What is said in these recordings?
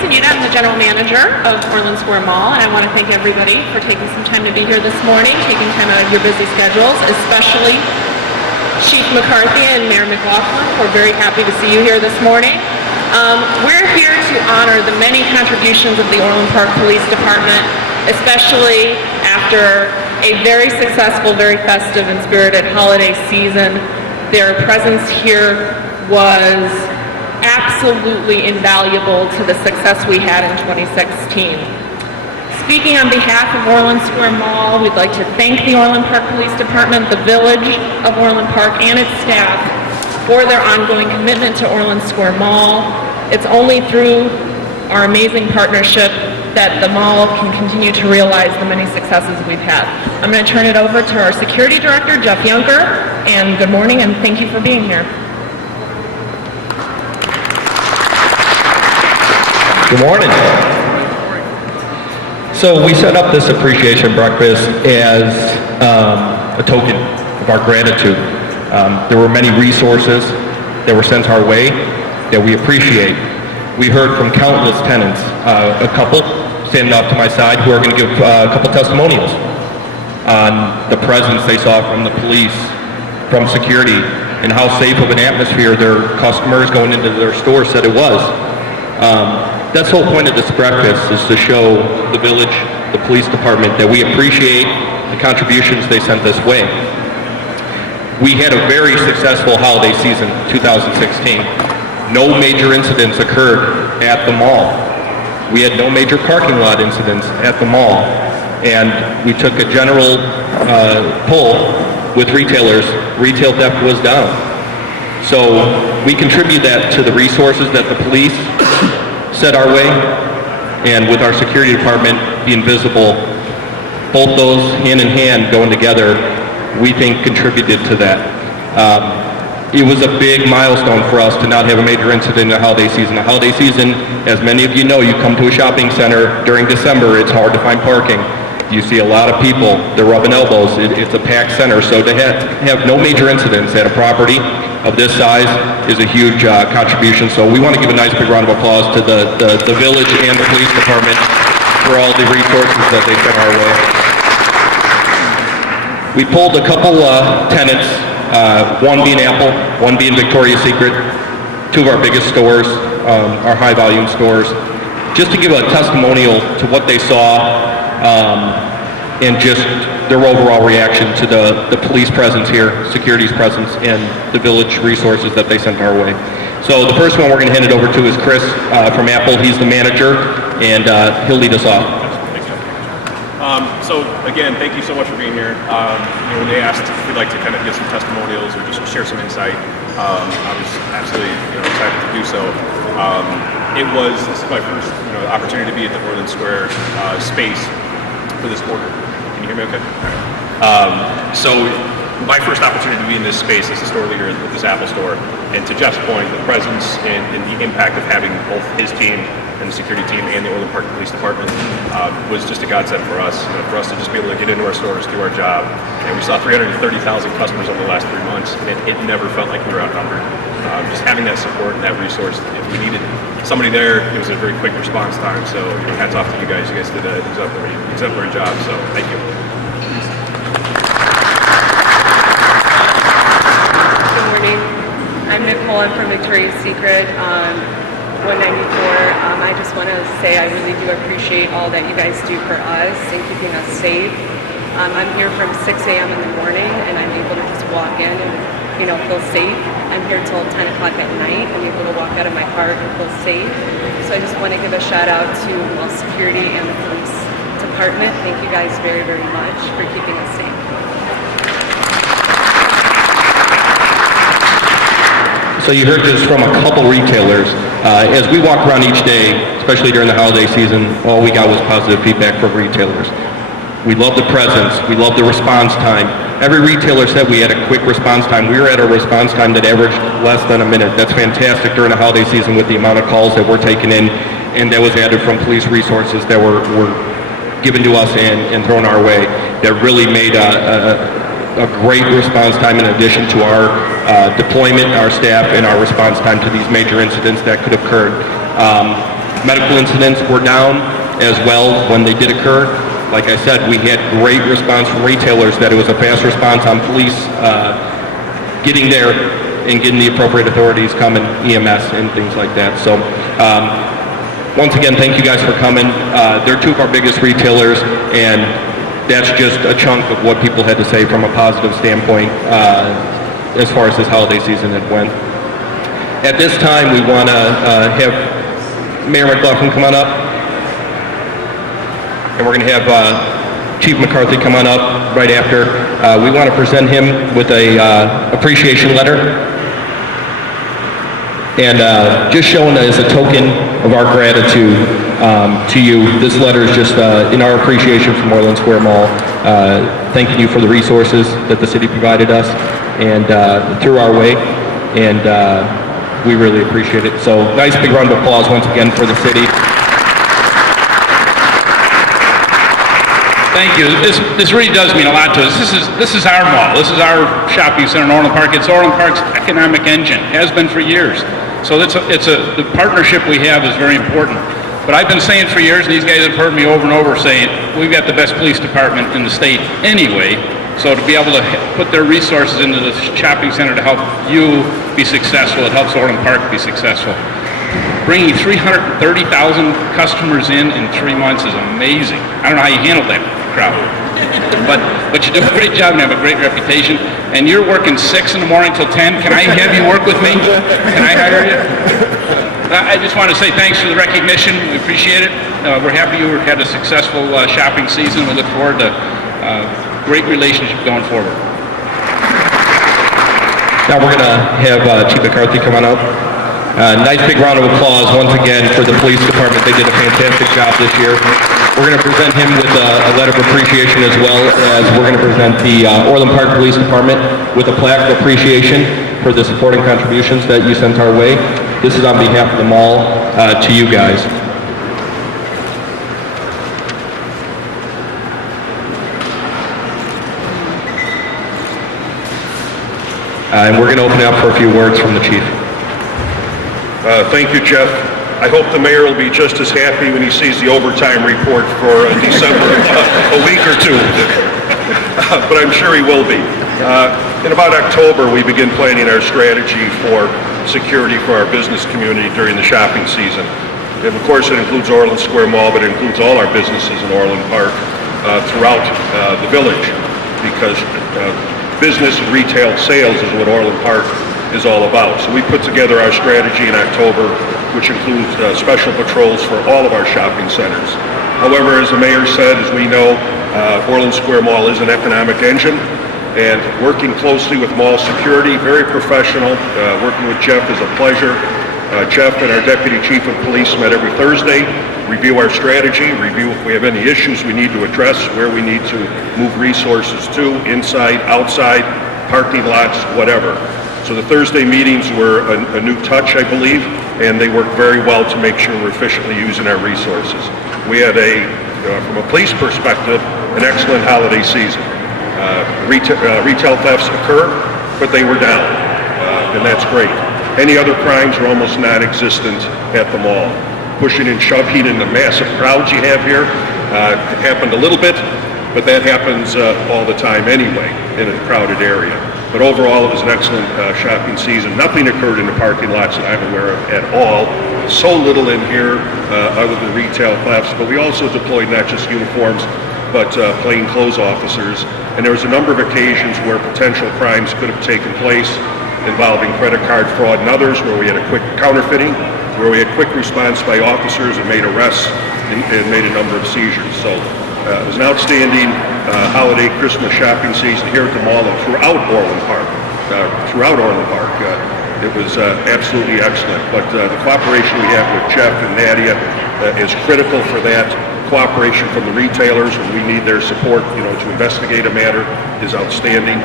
Sinita. I'm the General Manager of Orland Square Mall, and I want to thank everybody for taking some time to be here this morning, taking time out of your busy schedules, especially Chief McCarthy and Mayor McLaughlin. We're very happy to see you here this morning. We're here to honor the many contributions of the Orland Park Police Department, especially after a very successful, very festive and spirited holiday season. Their presence here was absolutely invaluable to the success we had in 2016. Speaking on behalf of Orland Square Mall, we'd like to thank the Orland Park Police Department, the Village of Orland Park, and its staff for their ongoing commitment to Orland Square Mall. It's only through our amazing partnership that the mall can continue to realize the many successes we've had. I'm going to turn it over to our Security Director, Jeff Juncker, and good morning and thank you for being here. Good morning. So we set up this appreciation breakfast as a token of our gratitude. There were many resources that were sent our way that we appreciate. We heard from countless tenants, a couple standing off to my side who are going to give a couple testimonials on the presence they saw from the police, from security, and how safe of an atmosphere their customers going into their store said it was. That's the whole point of this breakfast, is to show the village, the police department, that we appreciate the contributions they sent this way. We had a very successful holiday season, 2016. No major incidents occurred at the mall. We had no major parking lot incidents at the mall. And we took a general poll with retailers. Retail theft was down. So we contribute that to the resources that the police set our way, and with our security department being visible, both those hand in hand going together, we think contributed to that. It was a big milestone for us to not have a major incident in the holiday season. The holiday season, as many of you know, you come to a shopping center during December, it's hard to find parking. You see a lot of people, they're rubbing elbows, it's a packed center, so to have no major incidents at a property of this size is a huge contribution. So we want to give a nice big round of applause to the village and the police department for all the resources that they sent our way. We pulled a couple tenants, one being Apple, one being Victoria's Secret, two of our biggest stores, our high volume stores, just to give a testimonial to what they saw and just their overall reaction to the police presence here, security's presence, and the village resources that they sent our way. So the first one we're going to hand it over to is Chris from Apple. He's the manager, and he'll lead us off. Thank you. So again, thank you so much for being here. When they asked if we'd like to kind of give some testimonials or just share some insight, I was absolutely excited to do so. This is my first opportunity to be at the Orland Square space for this quarter. Can you hear me okay? So my first opportunity to be in this space as a store leader at this Apple store, and to Jeff's point, the presence and the impact of having both his team and the security team and the Orland Park Police Department was just a godsend for us. For us to just be able to get into our stores, do our job, and we saw 330,000 customers over the last 3 months, and it never felt like we were outnumbered. Just having that support and that resource, if we needed somebody there, it was a very quick response time. So hats off to you guys. You guys did an exemplary job. So thank you. Good morning. I'm Nicole. I'm from Victoria's Secret, 194. I just want to say I really do appreciate all that you guys do for us in keeping us safe. I'm here from 6 a.m. in the morning, and I'm able to just walk in and feel safe. I'm here till 10 o'clock at night. I'm able to walk out of my car and feel safe. So I just want to give a shout out to security and the police department. Thank you guys very, very much for keeping us safe. So you heard this from a couple retailers. As we walk around each day, especially during the holiday season, all we got was positive feedback from retailers. We love the presence. We love the response time. Every retailer said we had a quick response time. We were at a response time that averaged less than a minute. That's fantastic during the holiday season with the amount of calls that we're taking in, and that was added from police resources that were given to us and thrown our way. That really made a great response time in addition to our deployment, our staff, and our response time to these major incidents that could have occurred. Medical incidents were down as well when they did occur. Like I said, we had great response from retailers that it was a fast response on police getting there and getting the appropriate authorities coming, EMS and things like that. So once again, thank you guys for coming. They're two of our biggest retailers, and that's just a chunk of what people had to say from a positive standpoint as far as this holiday season had went. At this time, we want to have Mayor McLaughlin come on up, and we're going to have Chief McCarthy come on up right after. We want to present him with a appreciation letter, and just showing as a token of our gratitude to you, this letter is just in our appreciation from Orland Square Mall, thanking you for the resources that the city provided us and through our way, and we really appreciate it. So nice big round of applause once again for the city. Thank you. This really does mean a lot to us. This is our mall. This is our shopping center in Orland Park. It's Orland Park's economic engine. Has been for years. So the partnership we have is very important. But I've been saying for years, and these guys have heard me over and over saying, we've got the best police department in the state anyway. So to be able to put their resources into the shopping center to help you be successful, it helps Orland Park be successful. Bringing 330,000 customers in 3 months is amazing. I don't know how you handled that crowd. But you do a great job and have a great reputation. And you're working 6 in the morning till 10. Can I have you work with me? Can I hire you? I just want to say thanks for the recognition. We appreciate it. We're happy you had a successful shopping season. We look forward to great relationship going forward. Now we're going to have Chief McCarthy come on up. Nice big round of applause once again for the police department. They did a fantastic job this year. We're going to present him with a letter of appreciation, as well as we're going to present the Orland Park Police Department with a plaque of appreciation for the support and contributions that you sent our way. This is on behalf of the mall to you guys. And we're going to open it up for a few words from the chief. Thank you, Jeff. I hope the mayor will be just as happy when he sees the overtime report for December, a week or two. But I'm sure he will be. In about October, we begin planning our strategy for security for our business community during the shopping season. And of course, it includes Orland Square Mall, but it includes all our businesses in Orland Park throughout the village, because business and retail sales is what Orland Park is all about. So we put together our strategy in October, which includes special patrols for all of our shopping centers. However, as the mayor said, as we know, Orland Square Mall is an economic engine, and working closely with mall security, very professional. Working with Jeff is a pleasure. Jeff and our Deputy Chief of Police met every Thursday, review our strategy, review if we have any issues we need to address, where we need to move resources to, inside, outside, parking lots, whatever. So the Thursday meetings were a new touch, I believe, and they work very well to make sure we're efficiently using our resources. We had from a police perspective, an excellent holiday season. Retail thefts occur, but they were down, and that's great. Any other crimes are almost non-existent at the mall. Pushing and shoving in the massive crowds you have here, it happened a little bit, but that happens all the time anyway in a crowded area. But overall, it was an excellent shopping season. Nothing occurred in the parking lots that I'm aware of at all. So little in here other than retail thefts, but we also deployed not just uniforms, but plain clothes officers. And there was a number of occasions where potential crimes could have taken place involving credit card fraud and others, where we had a quick counterfeiting, where we had quick response by officers and made arrests and made a number of seizures. So it was an outstanding holiday Christmas shopping season here at the mall and throughout Orland Park. It was absolutely excellent. But the cooperation we have with Jeff and Nadia is critical for that. Cooperation from the retailers when we need their support, to investigate a matter is outstanding.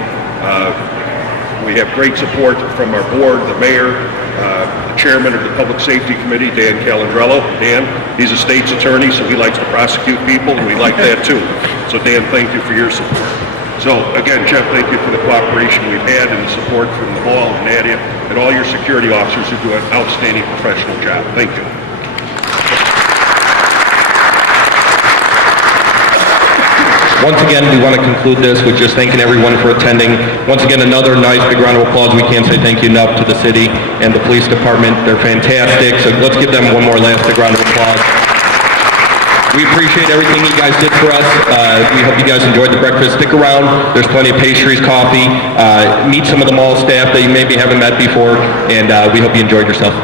We have great support from our board, the mayor, the chairman of the Public Safety Committee, Dan Calandrello. Dan, he's a state's attorney, so he likes to prosecute people, and we like that too. So Dan, thank you for your support. So again, Jeff, thank you for the cooperation we've had and the support from the mall and Nadia and all your security officers who do an outstanding professional job. Thank you. Once again, we want to conclude this with just thanking everyone for attending. Once again, another nice big round of applause. We can't say thank you enough to the city and the police department. They're fantastic, so let's give them one more last big round of applause. We appreciate everything you guys did for us. We hope you guys enjoyed the breakfast. Stick around. There's plenty of pastries, coffee. Meet some of the mall staff that you maybe haven't met before, and we hope you enjoyed yourself.